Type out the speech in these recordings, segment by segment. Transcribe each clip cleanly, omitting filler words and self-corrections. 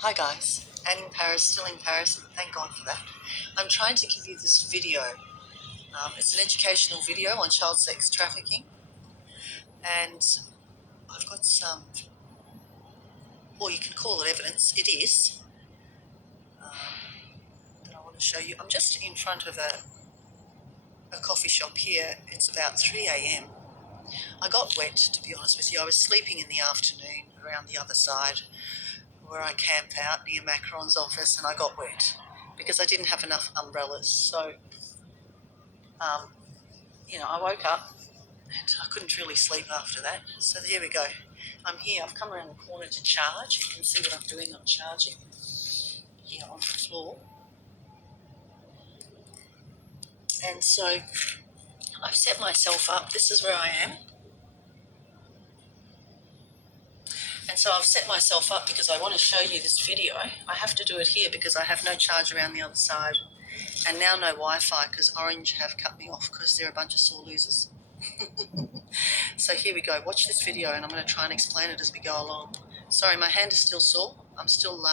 Hi guys, Anne in Paris, still in Paris, and thank God for that. I'm trying to give you this video. It's an educational video on child sex trafficking, and I've got some, well, you can call it evidence. It is that I want to show you. I'm just in front of a coffee shop here. It's about 3 a.m. I got wet, to be honest with you. I was sleeping in the afternoon around the other side where I camp out near Macron's office, and I got wet because I didn't have enough umbrellas. So, um, I woke up and I couldn't really sleep after that. So here we go. I'm here. I've come around the corner to charge. You can see what I'm doing. I'm charging here on the floor. And so I've set myself up. This is where I am. And so I've set myself up because I want to show you this video. I have to do it here because I have no charge around the other side. And now no Wi-Fi because Orange have cut me off because they're a bunch of sore losers. So here we go. Watch this video and I'm going to try and explain it as we go along. Sorry, my hand is still sore. I'm still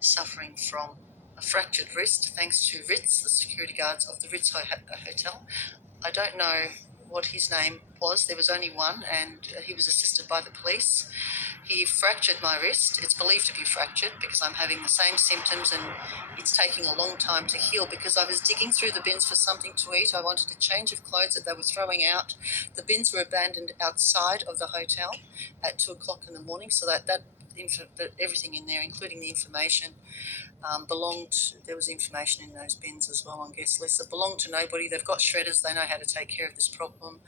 suffering from a fractured wrist thanks to Ritz, the security guards of the Ritz Hotel. I don't know what his name was. There was only one, and he was assisted by the police. He fractured my wrist. It's believed to be fractured because I'm having the same symptoms and it's taking a long time to heal because I was digging through the bins for something to eat. I wanted a change of clothes that they were throwing out. The bins were abandoned outside of the hotel at 2 o'clock in the morning, so that everything in there, including the information, there was information in those bins as well on guest lists that belonged to nobody. They've got shredders. They know how to take care of this problem.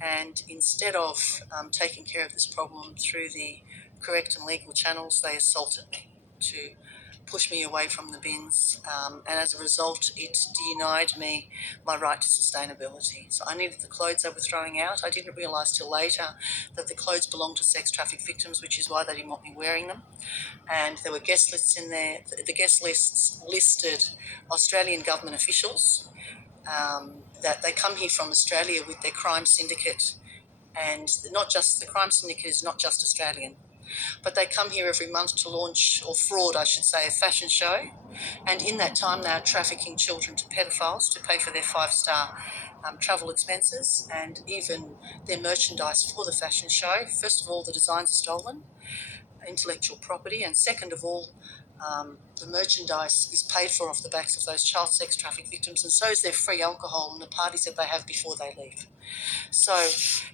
And instead of taking care of this problem through the correct and legal channels, they assaulted me to push me away from the bins, and as a result it denied me my right to sustainability. So I needed the clothes they were throwing out. I didn't realise till later that the clothes belonged to sex trafficked victims, which is why they didn't want me wearing them. And there were guest lists in there. The guest lists listed Australian government officials, that they come here from Australia with their crime syndicate, and not just the crime syndicate is not just Australian, but they come here every month to launch, or fraud I should say, a fashion show, and in that time they are trafficking children to pedophiles to pay for their 5-star travel expenses and even their merchandise for the fashion show. First of all, the designs are stolen, intellectual property, and second of all, the merchandise is paid for off the backs of those child sex traffic victims, and so is their free alcohol and the parties that they have before they leave. So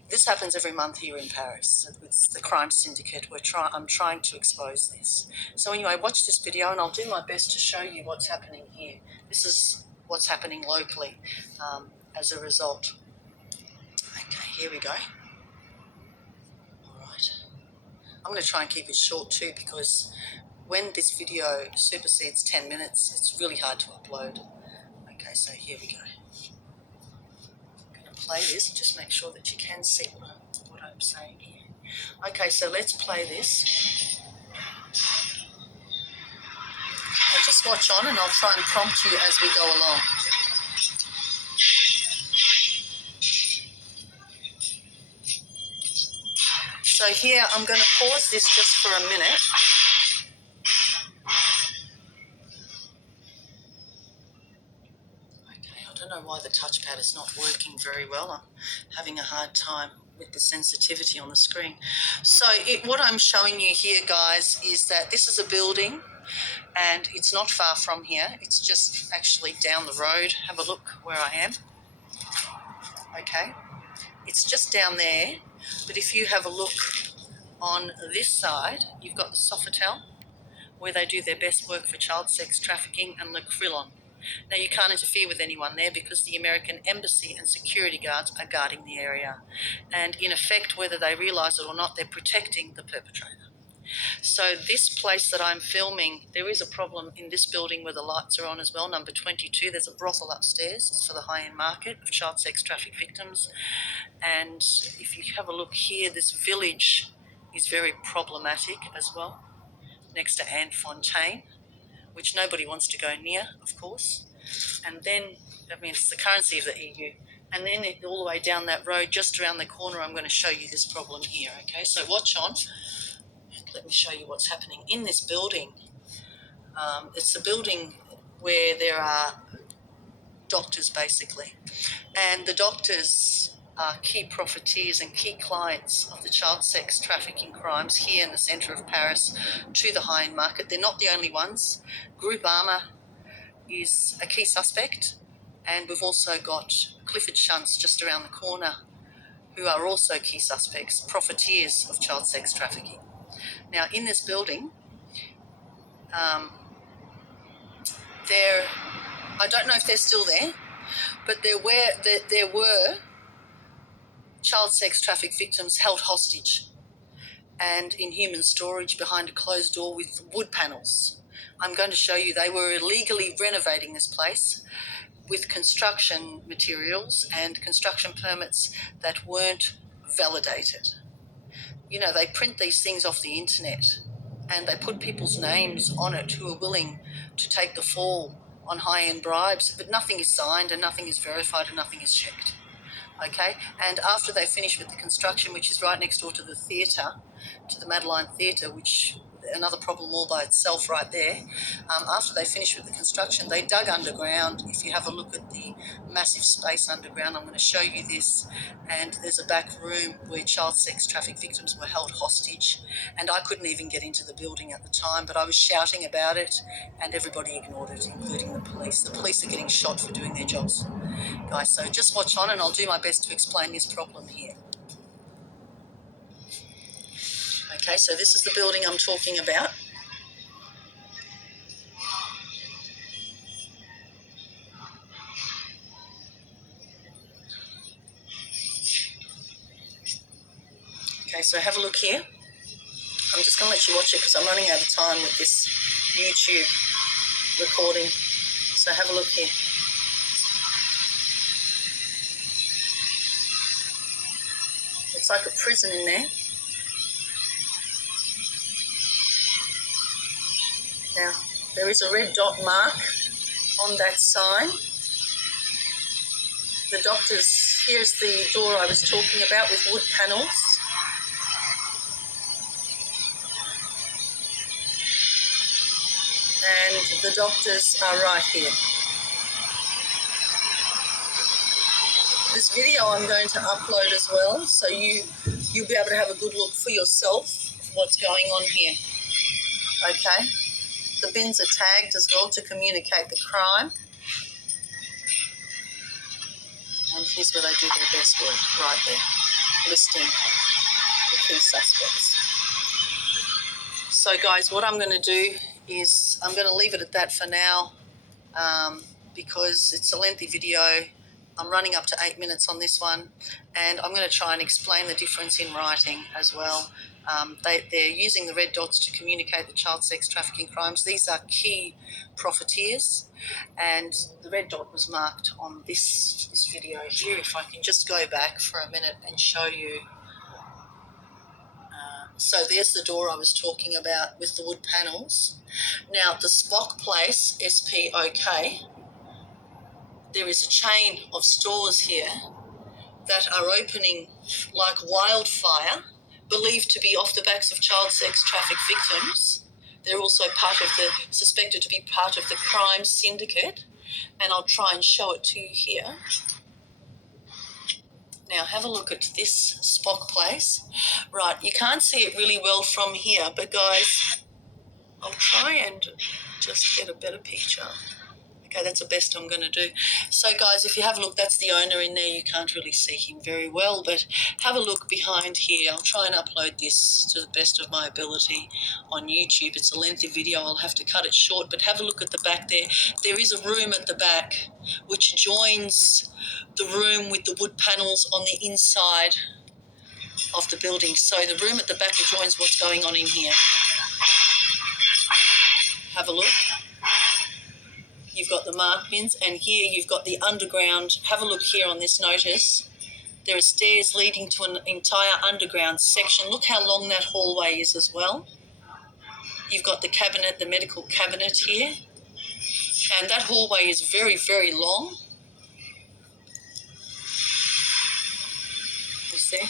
this happens every month here in Paris. It's the crime syndicate. I'm trying to expose this. So anyway, watch this video and I'll do my best to show you what's happening here. This is what's happening locally as a result. Okay, here we go. All right. I'm going to try and keep it short too because when this video supersedes 10 minutes, it's really hard to upload. Okay, so here we go. I'm going to play this and just make sure that you can see what I'm saying here. Okay, so let's play this. And just watch on and I'll try and prompt you as we go along. So here I'm going to pause this just for a minute. I don't know why the touchpad is not working very well. I'm having a hard time with the sensitivity on the screen. So what I'm showing you here, guys, is that this is a building and it's not far from here. It's just actually down the road. Have a look where I am. Okay. It's just down there. But if you have a look on this side, you've got the Sofitel, where they do their best work for child sex trafficking, and Le Crillon. Now, you can't interfere with anyone there because the American embassy and security guards are guarding the area. And in effect, whether they realise it or not, they're protecting the perpetrator. So this place that I'm filming, there is a problem in this building where the lights are on as well, number 22. There's a brothel upstairs. It's for the high-end market of child sex traffic victims. And if you have a look here, this village is very problematic as well, next to Anne Fontaine, which nobody wants to go near, of course. And then, it's the currency of the EU. And then all the way down that road, just around the corner, I'm going to show you this problem here, okay? So watch on. Let me show you what's happening in this building. It's a building where there are doctors, basically. And the doctors are key profiteers and key clients of the child sex trafficking crimes here in the centre of Paris to the high-end market. They're not the only ones. Groupama is a key suspect, and we've also got Clifford Shunts just around the corner, who are also key suspects, profiteers of child sex trafficking. Now, in this building, I don't know if they're still there, but there were child sex traffic victims held hostage and in human storage behind a closed door with wood panels. I'm going to show you they were illegally renovating this place with construction materials and construction permits that weren't validated. You know, they print these things off the internet and they put people's names on it who are willing to take the fall on high-end bribes, but nothing is signed and nothing is verified and nothing is checked. Okay, and after they finish with the construction, which is right next door to the theatre, to the Madeline Theatre, which another problem all by itself right there. After they finished with the construction, they dug underground. If you have a look at the massive space underground, I'm going to show you this. And there's a back room where child sex traffic victims were held hostage. And I couldn't even get into the building at the time, but I was shouting about it and everybody ignored it, including the police. The police are getting shot for doing their jobs, guys. So just watch on and I'll do my best to explain this problem here. Okay, so this is the building I'm talking about. Okay, so have a look here. I'm just going to let you watch it because I'm running out of time with this YouTube recording. So have a look here. It's like a prison in there. Now, there is a red dot mark on that sign. The doctors, here's the door I was talking about with wood panels. And the doctors are right here. This video I'm going to upload as well, so you'll be able to have a good look for yourself what's going on here. Okay? The bins are tagged as well to communicate the crime. And here's where they do their best work, right there, listing the key suspects. So guys, what I'm going to do is I'm going to leave it at that for now because it's a lengthy video. I'm running up to 8 minutes on this one, and I'm going to try and explain the difference in writing as well. They're using the red dots to communicate the child sex trafficking crimes. These are key profiteers, and the red dot was marked on this video here. If I can just go back for a minute and show you. So there's the door I was talking about with the wood panels. Now, the Spock Place, SPOK, there is a chain of stores here that are opening like wildfire, believed to be off the backs of child sex traffic victims. They're also suspected to be part of the crime syndicate, and I'll try and show it to you here. Now have a look at this Spock Place. Right, you can't see it really well from here, but guys, I'll try and just get a better picture. Okay, that's the best I'm going to do. So guys, if you have a look, that's the owner in there. You can't really see him very well, but have a look behind here. I'll try and upload this to the best of my ability on YouTube. It's a lengthy video. I'll have to cut it short, but have a look at the back there. There is a room at the back which joins the room with the wood panels on the inside of the building. So the room at the back joins what's going on in here. Have a look. You've got the mark bins, and here you've got the underground. Have a look here on this notice. There are stairs leading to an entire underground section. Look how long that hallway is as well. You've got the cabinet, the medical cabinet here. And that hallway is very, very long. You see?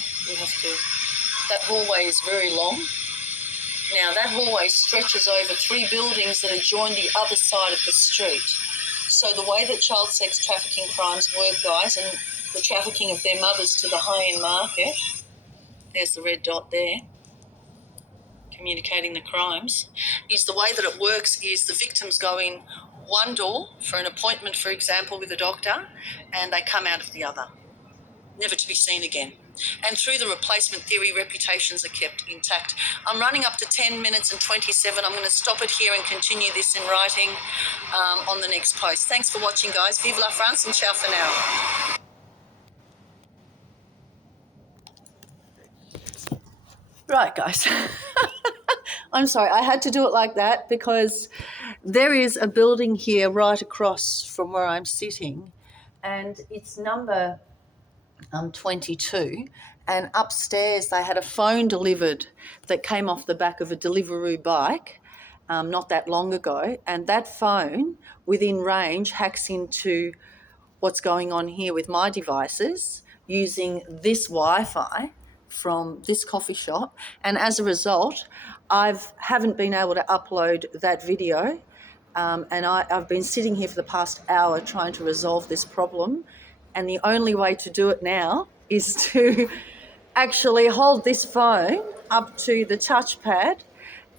That hallway is very long. Now, that hallway stretches over 3 buildings that adjoin the other side of the street. So the way that child sex trafficking crimes work, guys, and the trafficking of their mothers to the high-end market, there's the red dot there, communicating the crimes, is the way that it works is the victims go in one door for an appointment, for example, with a doctor, and they come out of the other, never to be seen again. And through the replacement theory, reputations are kept intact. I'm running up to 10 minutes and 27. I'm going to stop it here and continue this in writing on the next post. Thanks for watching, guys. Vive la France and ciao for now. Right, guys. I'm sorry, I had to do it like that because there is a building here right across from where I'm sitting, and it's number 22, and upstairs they had a phone delivered that came off the back of a Deliveroo bike not that long ago, and that phone within range hacks into what's going on here with my devices using this Wi-Fi from this coffee shop, and as a result I haven't been able to upload that video, and I've been sitting here for the past hour trying to resolve this problem, and the only way to do it now is to actually hold this phone up to the touchpad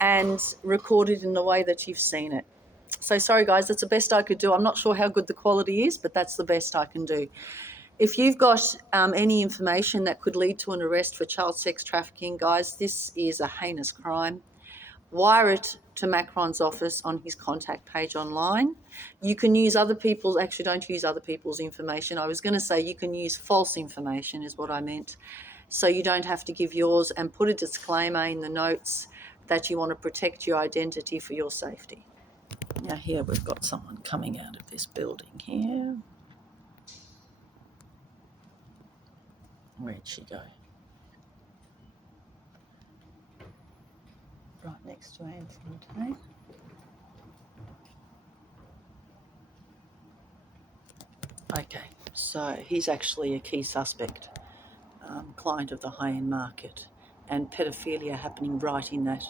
and record it in the way that you've seen it. So sorry guys, that's the best I could do. I'm not sure how good the quality is, but that's the best I can do. If you've got any information that could lead to an arrest for child sex trafficking, guys, this is a heinous crime. Wire it to Macron's office on his contact page online. You can use other people's, actually don't use other people's information. I was going to say you can use false information is what I meant. So you don't have to give yours, and put a disclaimer in the notes that you want to protect your identity for your safety. Now here we've got someone coming out of this building here. Where'd she go? Right next to Anne Fontaine. Okay, so he's actually a key suspect, client of the high-end market, and pedophilia happening right in that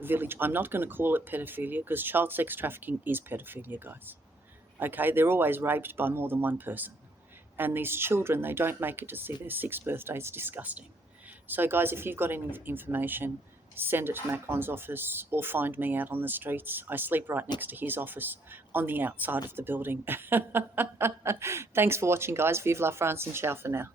village. I'm not going to call it pedophilia because child sex trafficking is pedophilia, guys. Okay, they're always raped by more than one person. And these children, they don't make it to see their 6th birthday. It's disgusting. So, guys, if you've got any information, send it to Macron's office or find me out on the streets. I sleep right next to his office on the outside of the building. Thanks for watching, guys. Vive la France and ciao for now.